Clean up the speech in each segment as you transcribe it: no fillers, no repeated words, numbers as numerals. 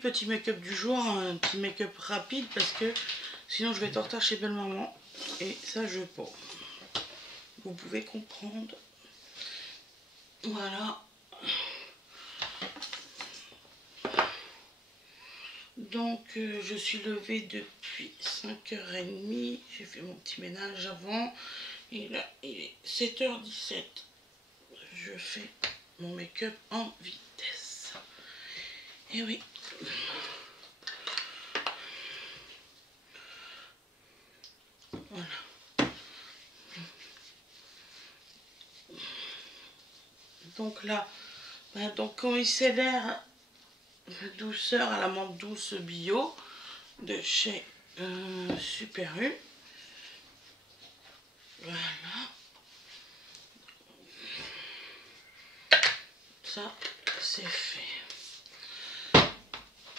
petit make-up du jour, un petit make-up rapide parce que sinon je vais être en retard chez belle maman et ça je veux pas. Vous pouvez comprendre. Voilà. Donc je suis levée depuis 5h30. J'ai fait mon petit ménage avant. Et là il est 7h17. Je fais mon make-up en vitesse. Et oui. Voilà. Donc là, donc commissaire douceur à la menthe douce bio de chez Super U. Voilà. Ça, c'est fait.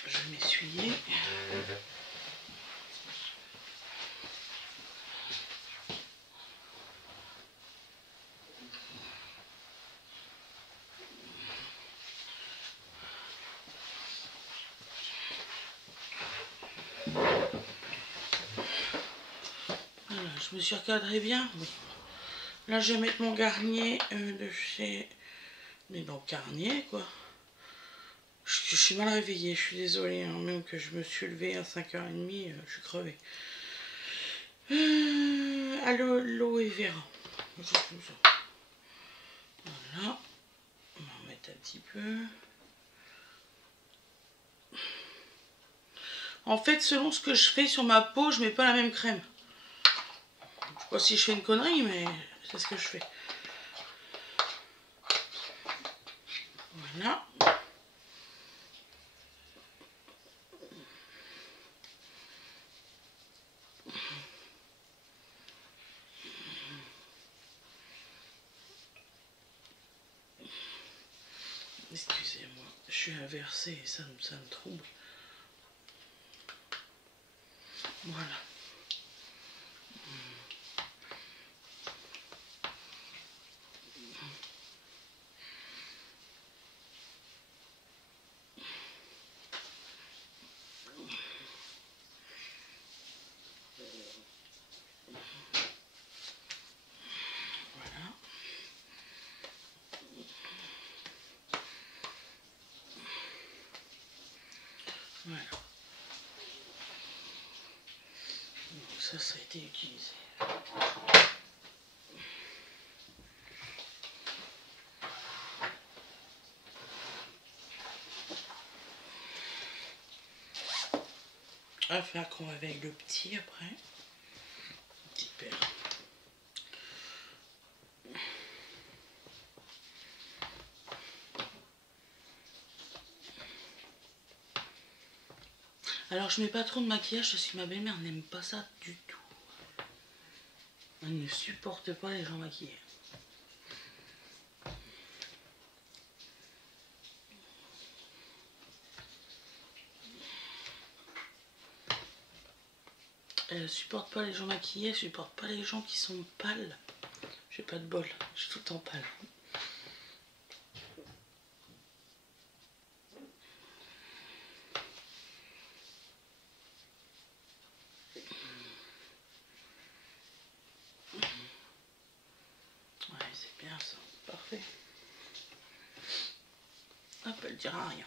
Je vais m'essuyer. Voilà, je me suis recadrée bien. Là, je vais mettre mon Garnier de chez... Mais donc Garnier, quoi. Je suis mal réveillée, je suis désolée. Hein, même que je me suis levée à 5h30, je suis crevée. Aloe vera. Voilà. On va en mettre un petit peu. En fait, selon ce que je fais sur ma peau, je mets pas la même crème. Je sais pas si je fais une connerie, mais c'est ce que je fais. Voilà. Excusez-moi, je suis inversée et ça me trouble. Voilà. Voilà. Donc ça a été utilisé. On va faire qu'on va avec le petit après. Petit père. Alors je mets pas trop de maquillage parce que ma belle-mère n'aime pas ça du tout. Elle ne supporte pas les gens maquillés. Elle ne supporte pas les gens maquillés, elle ne supporte pas les gens qui sont pâles. J'ai pas de bol, je suis tout le temps pâle. Ouais, c'est bien ça, parfait. Hop, elle dira rien.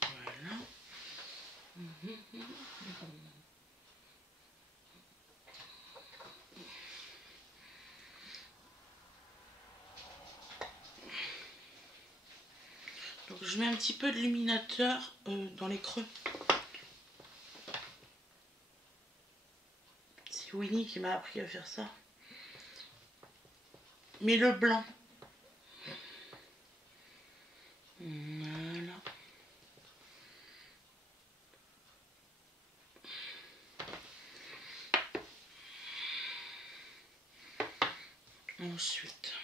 Voilà. Donc je mets un petit peu de l'illuminateur dans les creux. C'est Winnie qui m'a appris à faire ça. Mais le blanc. Voilà. Ensuite.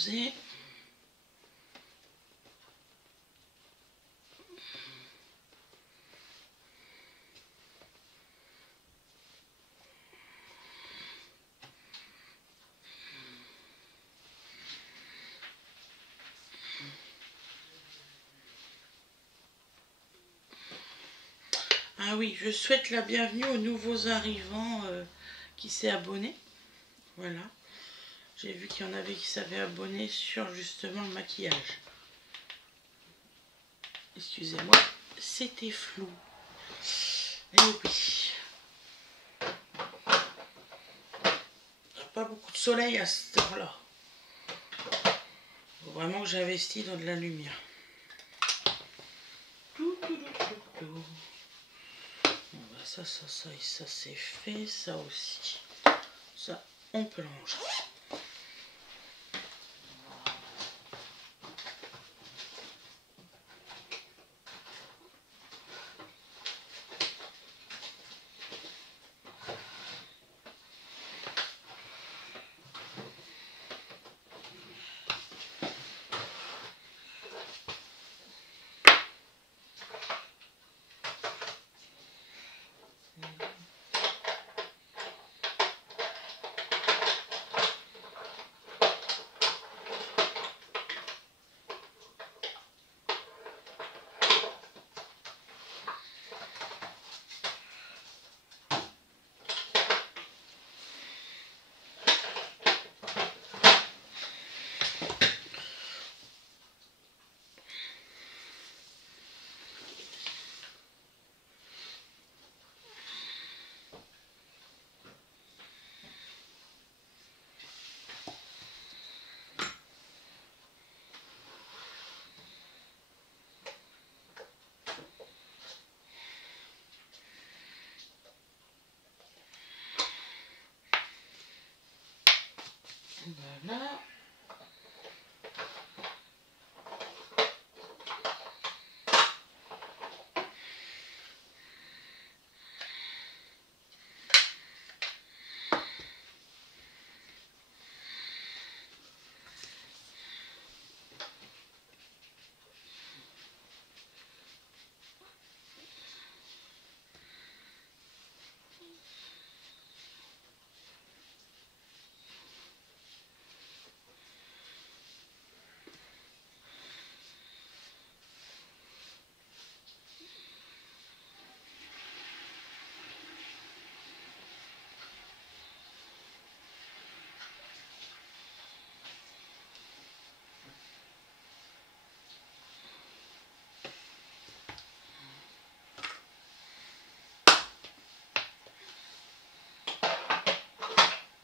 poser. Ah oui, je souhaite la bienvenue aux nouveaux arrivants qui s'est abonné. Voilà. J'ai vu qu'il y en avait qui s'avaient abonné sur justement le maquillage. Excusez-moi, c'était flou. Et oui. Pas beaucoup de soleil à cette heure-là. Faut vraiment que j'investis dans de la lumière. Ça et ça c'est fait, ça aussi. Ça, on peut le ranger. Voilà.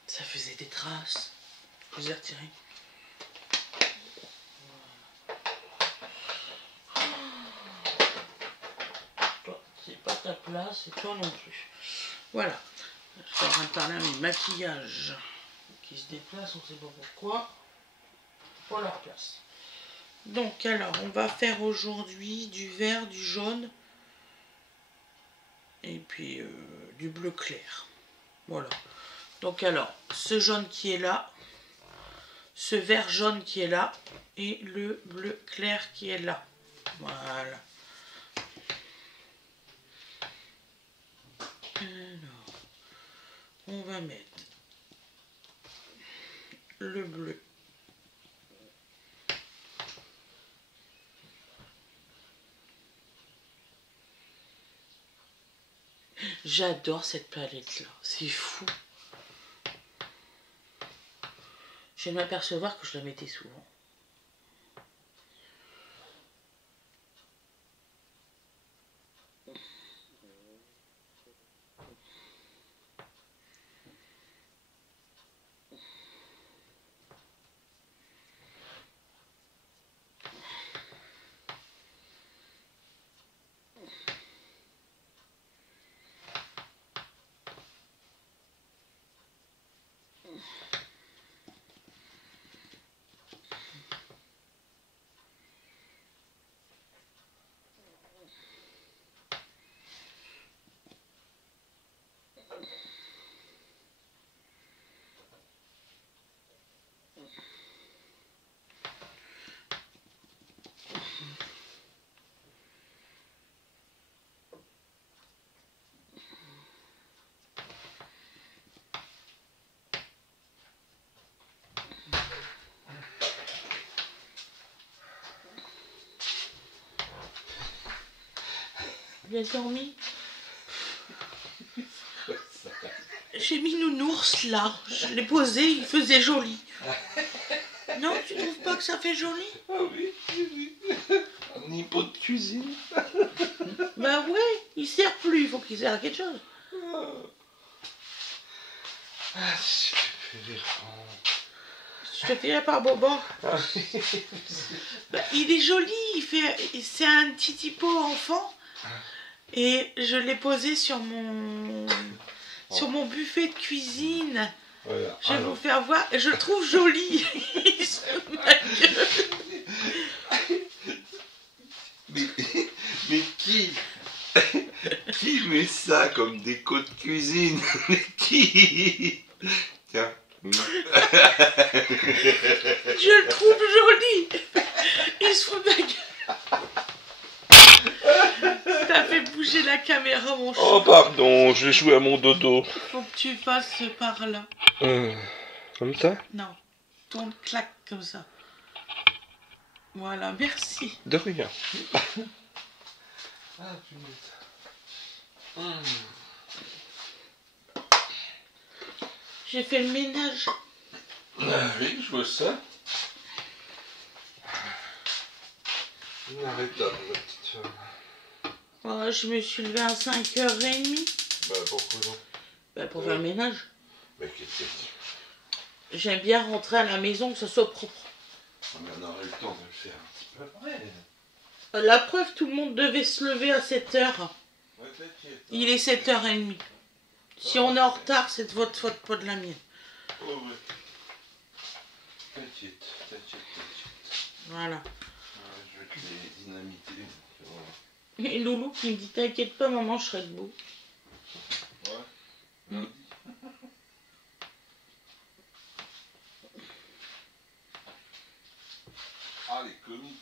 Ça faisait des traces. Je les ai retirées. Toi, c'est pas ta place et toi non plus. Voilà. Je suis en train de parler à mes maquillages qui se déplacent, on ne sait pas pourquoi. Pour leur place. Donc alors, on va faire aujourd'hui du vert, du jaune et puis du bleu clair. Voilà. Donc alors, ce jaune qui est là, ce vert jaune qui est là et le bleu clair qui est là. Voilà. Alors, on va mettre le bleu. J'adore cette palette là, c'est fou. Je viens de m'apercevoir que je la mettais souvent. Bien dormi. J'ai mis Nounours là. Je l'ai posé, il faisait joli. Non, tu trouves pas que ça fait joli? Ah oui, oui. Un niveau de cuisine. Bah ouais, il sert plus, il faut qu'il sert à quelque chose. Ah, si tu fais rire. Je te fais par Bobo. Ah, Bah, il est joli, c'est un petit hippo enfant. Et je l'ai posé sur mon buffet de cuisine. voilà. Je vais vous faire voir. Je le trouve joli. Il se fout de ma gueule. Mais qui met ça comme déco de cuisine? Mais qui? Tiens. Je le trouve joli. Il se fout de ma gueule. T'as fait bouger la caméra, mon chat. Oh pardon, je vais jouer à mon dodo. Faut que tu fasses par là. Comme ça? Non. Tourne, claque comme ça. Voilà, merci. De rien. Ah, punaise. J'ai fait le ménage. Ah oui, je vois ça. Inarrêtable, ma petite femme. Voilà, je me suis levée à 5h30. Bah pourquoi non? Bah, pour faire le ménage. Mais qu'est-ce que c'est? J'aime bien rentrer à la maison, que ce soit propre. Mais on aurait eu le temps de le faire un petit peu après. La preuve, tout le monde devait se lever à 7h. Ouais, t'inquiète. Il est 7h30. Si on est en retard, c'est de votre faute, pas de la mienne. Oh ouais. T'inquiète. Voilà. Ouais, je vais te les dynamiter. Voilà. Et Loulou qui me dit t'inquiète pas maman, je serai debout. Ouais. Ah, les comiques.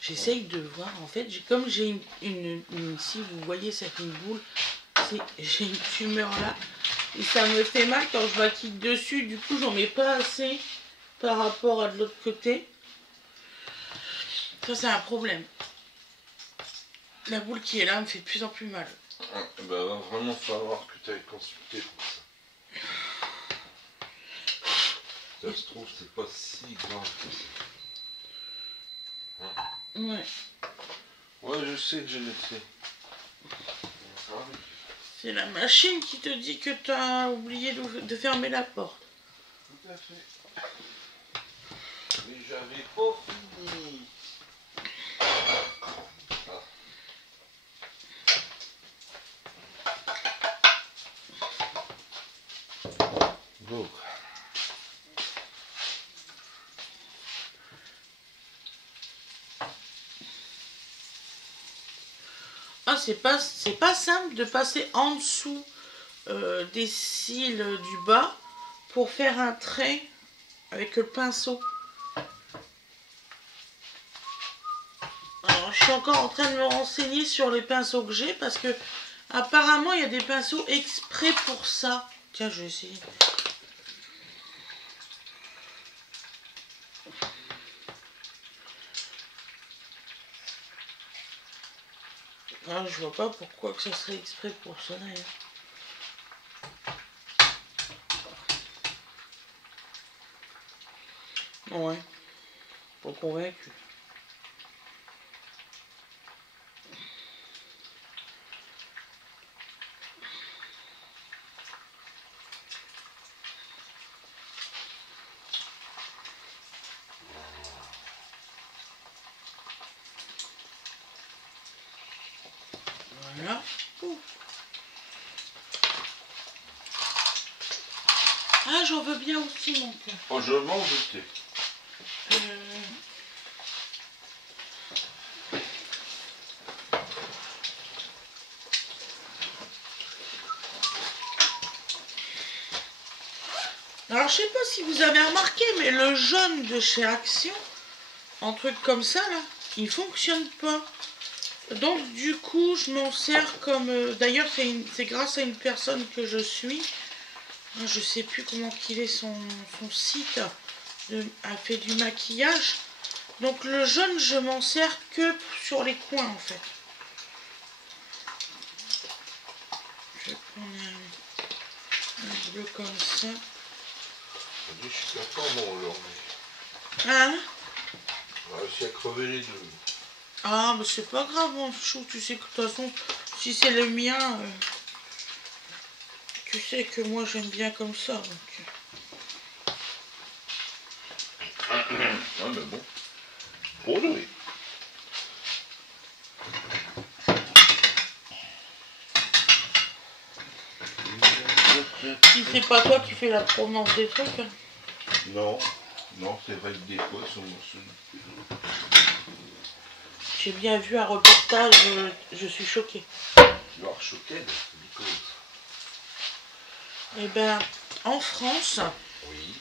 J'essaye de voir, en fait, comme j'ai si vous voyez, ça fait une boule, j'ai une tumeur là, et ça me fait mal quand je maquille dessus, du coup j'en mets pas assez par rapport à de l'autre côté. Ça c'est un problème. La boule qui est là me fait de plus en plus mal. Ah, bah va vraiment falloir que tu ailles consulter pour ça. Ça se trouve, c'est pas si grave que ça. Hein? Ouais. Ouais, je sais que je l'ai fait. C'est la machine qui te dit que tu as oublié de fermer la porte. Tout à fait. Mais j'avais pas fini. Bon. Ah, c'est pas simple de passer en dessous des cils du bas pour faire un trait avec le pinceau. Alors, je suis encore en train de me renseigner sur les pinceaux que j'ai parce que apparemment il y a des pinceaux exprès pour ça. Tiens, je vais essayer. Ah, je vois pas pourquoi que ça serait exprès pour ça d'ailleurs. Ouais, pas convaincu. Voilà. Ouh. Ah, j'en veux bien aussi, mon cœur. Oh, je m'en doutais. Alors, je sais pas si vous avez remarqué, mais le jaune de chez Action, un truc comme ça, là, il fonctionne pas. Donc, du coup, je m'en sers comme... D'ailleurs, c'est grâce à une personne que je suis. Je sais plus comment qu'il est son site. Elle fait du maquillage. Donc le jaune, je m'en sers que sur les coins en fait. Je vais prendre un bleu comme ça. Je suis content, mon Laure. Hein? On a réussi à crever les deux. Ah, mais c'est pas grave, mon chou. Tu sais que de toute façon, si c'est le mien, tu sais que moi j'aime bien comme ça. Donc. Ah, mais bon. Pour lui. Si c'est pas toi qui fais la provenance des trucs. Hein. Non, non, c'est vrai que des fois, J'ai bien vu un reportage, je suis choquée. You are shocked because... Eh ben, en France, Oui.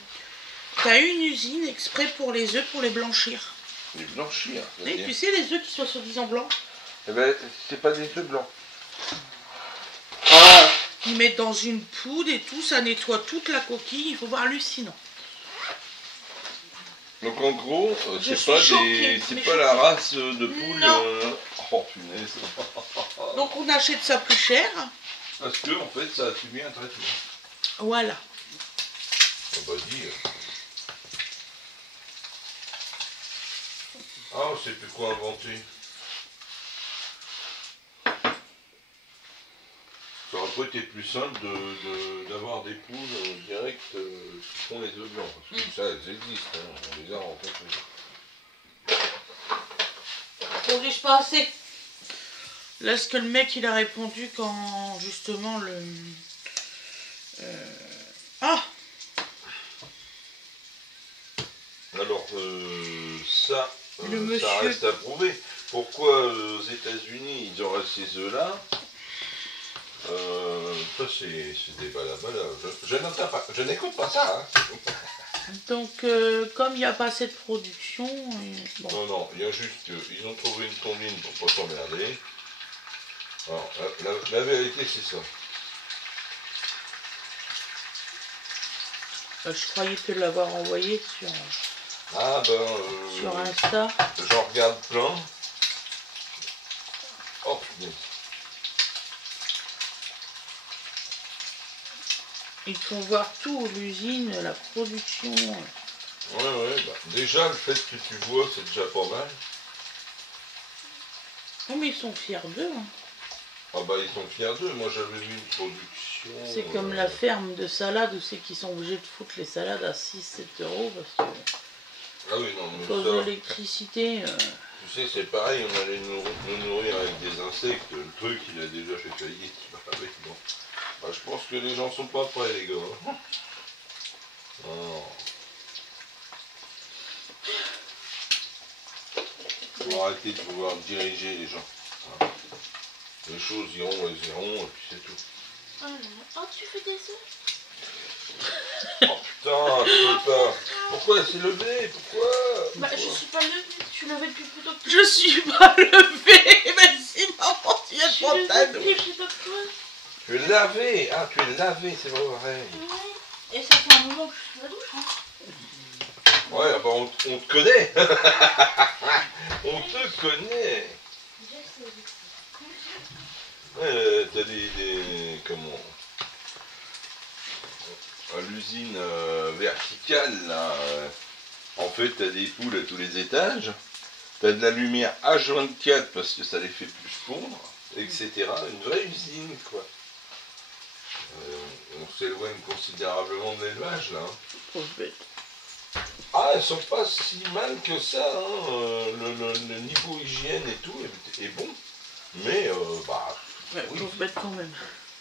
t'as une usine exprès pour les œufs pour les blanchir. Les blanchir. Oui, tu sais, les œufs qui sont soi-disant blancs. Eh ben, c'est pas des œufs blancs. Ils mettent dans une poudre et tout, ça nettoie toute la coquille, il faut voir hallucinant. Donc en gros, Je c'est pas, suis choquée, c'est mais pas la race de poule. Non. Oh punaise. Donc on achète ça plus cher. Parce que en fait, ça a subi un traitement. Voilà. On va dire. Ah, on sait plus quoi inventer. Ça aurait pas été plus simple d'avoir des poules directes qui font les œufs blancs. Parce que ça, elles existent, hein, on les a rencontrées. On riche pas assez. Là, ce que le mec il a répondu quand justement le. Ah! Alors, ça, Le monsieur... ça reste à prouver. Pourquoi aux États-Unis ils auraient ces œufs-là? Ça, c'est des balabala. Je n'écoute pas ça. Hein. Donc, comme il n'y a pas assez de production. Bon. Non, non, il y a juste ils ont trouvé une combine pour pas s'emmerder. Alors, la vérité, c'est ça. Je croyais te l'avoir envoyé sur. Ah ben. Sur Insta. J'en regarde plein. Oh putain. Ils font voir tout, l'usine, la production. Ouais, bah, déjà, le fait que tu vois, c'est déjà pas mal. Non, mais ils sont fiers d'eux. Hein. Ah bah, ils sont fiers d'eux. Moi, j'avais vu une production... C'est comme la ferme de salade où c'est qu'ils sont obligés de foutre les salades à 6-7 euros parce que... Ah oui, non, mais à cause de l'électricité... Tu sais, c'est pareil, on allait nous nourrir avec des insectes. Le truc, il a déjà fait faillite. Bah, oui, bon. Bah, je pense que les gens sont pas prêts, les gars. Non. Faut arrêter de vouloir diriger les gens. Les choses iront, elles iront, et puis c'est tout. Oh, tu fais des œufs? Oh putain, je peux pas. Pourquoi elle s'est levée? Pourquoi? Bah, je suis pas levée, je suis levée depuis plus tôt que toi. Je suis pas levée. Vas-y, maman, tu viens de prendre ta douche. Je suis levée plus tôt que toi. Tu es lavé. Ah, tu es lavé, c'est vrai. Ouais. Et ça fait un moment que je suis sous la douche. Hein. Ouais, bah on te connaît. On te connaît. T'as des... Comment... À l'usine verticale, là, en fait, t'as des poules à tous les étages. T'as de la lumière H24 parce que ça les fait plus fondre, etc. Une vraie usine, quoi. On s'éloigne considérablement de l'élevage, là. Pauvre bête. Ah, elles sont pas si mal que ça, hein. Le niveau hygiène et tout est bon. Mais, bah... Ouais, oui. pauvre bête quand même.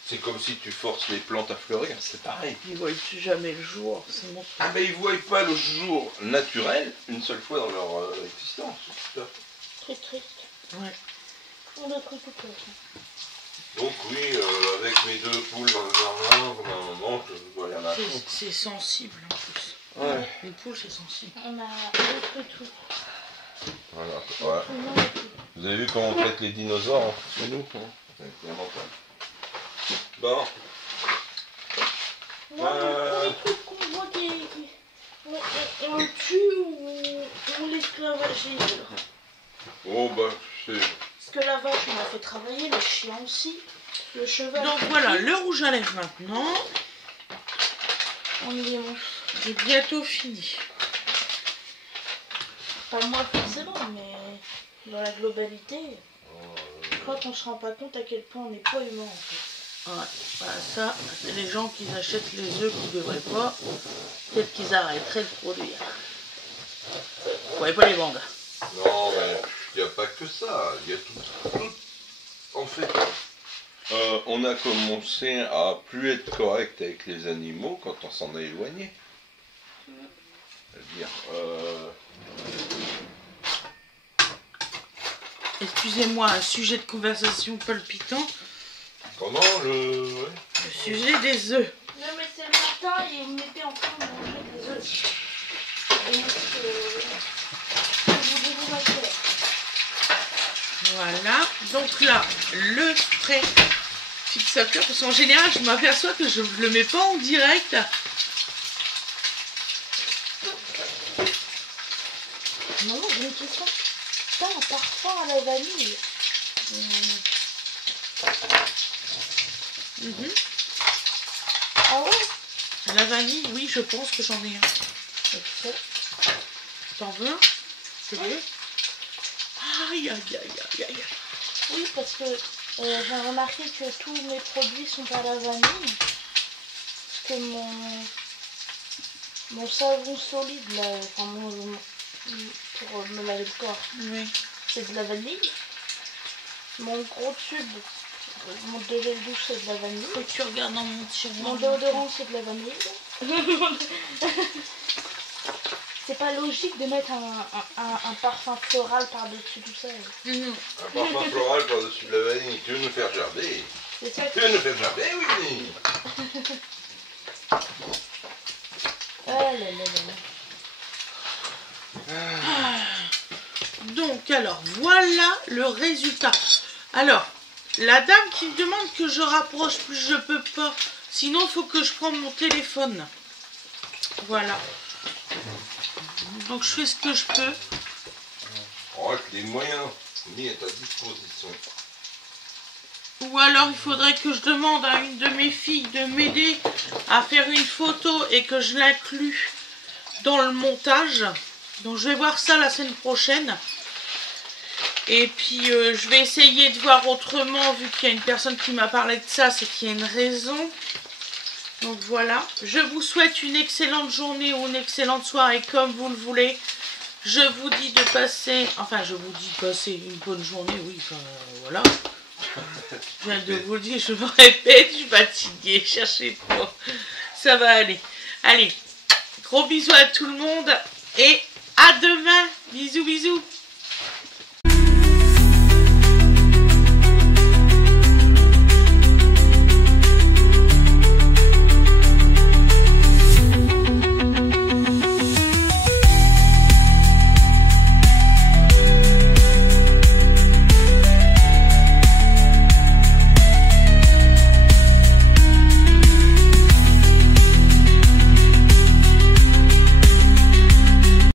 C'est comme si tu forces les plantes à fleurir, c'est pareil. Ils voient jamais le jour, c'est mon... Ah ben ils ne voient pas le jour naturel une seule fois dans leur existence. Très triste. Ouais. On a pris tout ça. Donc oui, avec mes deux poules dans le jardin, pendant un moment, je vois rien à fond. C'est sensible en plus. Ouais. Une poule, c'est sensible. On a détruit tout. Voilà, ouais. Vous avez vu comment on traite les dinosaures, hein, chez nous, hein. C'est lamentable. Bon. Non, mais pour les trucs qu'on voit et on tue ou on les esclavagisme. Oh bah, c'est... Parce que la vache, on a fait travailler, le chien aussi, le cheval. Donc voilà, le rouge à lèvres maintenant. On y est bon. J'ai bientôt fini. Pas moi forcément, mais dans la globalité, je crois qu'on se rend pas compte à quel point on n'est pas humain en fait. Ouais, bah ça, c'est les gens qui achètent les œufs qu'ils devraient pas. Peut-être qu'ils arrêteraient de produire. Vous voyez pas les bandes. Non, mais il n'y a pas que ça. Il y a tout. En fait, on a commencé à plus être correct avec les animaux quand on s'en est éloigné. C'est-à-dire, Excusez-moi, un sujet de conversation palpitant. comment le... ouais. Le sujet des œufs. Non mais c'est le matin et on était en train de manger des œufs. Et donc, je voulais vous manger. Voilà. Donc là, le spray fixateur. Parce qu'en général, je m'aperçois que je ne le mets pas en direct. Non, j'ai une question. Putain, un parfum à la vanille. Ah ouais? La vanille, oui, je pense que j'en ai un. T'en veux un? Tu veux? Aïe, aïe, aïe, aïe, aïe. Oui, parce que j'ai remarqué que tous mes produits sont à la vanille. Parce que mon savon solide, là, enfin pour me laver le corps, Oui. c'est de la vanille. Mon gros tube, mon de gel douche, c'est de la vanille. Faut que tu regardes dans mon tiroir. Mon déodorant, c'est de la vanille. C'est pas logique de mettre un parfum floral par-dessus tout ça. Non. Un parfum floral par-dessus de la vanille. Tu veux nous faire gerber? C'est ça Tu veux nous faire gerber, oui. Ah là là là là. Donc, alors, voilà le résultat. Alors, la dame qui me demande que je rapproche plus, je peux pas. Sinon, il faut que je prenne mon téléphone. Voilà. Donc, je fais ce que je peux. Oh, avec les moyens mis à ta disposition. Ou alors, il faudrait que je demande à une de mes filles de m'aider à faire une photo et que je l'inclue dans le montage. Donc, je vais voir ça la semaine prochaine. Et puis, je vais essayer de voir autrement, vu qu'il y a une personne qui m'a parlé de ça, c'est qu'il y a une raison. Donc, voilà. Je vous souhaite une excellente journée ou une excellente soirée, comme vous le voulez. Je vous dis de passer... Enfin, je vous dis de passer une bonne journée, oui, enfin, voilà. Je viens de vous le dire, je me répète, je suis fatiguée, cherchez pas. Ça va aller. Allez, gros bisous à tout le monde et à demain. Bisous, bisous.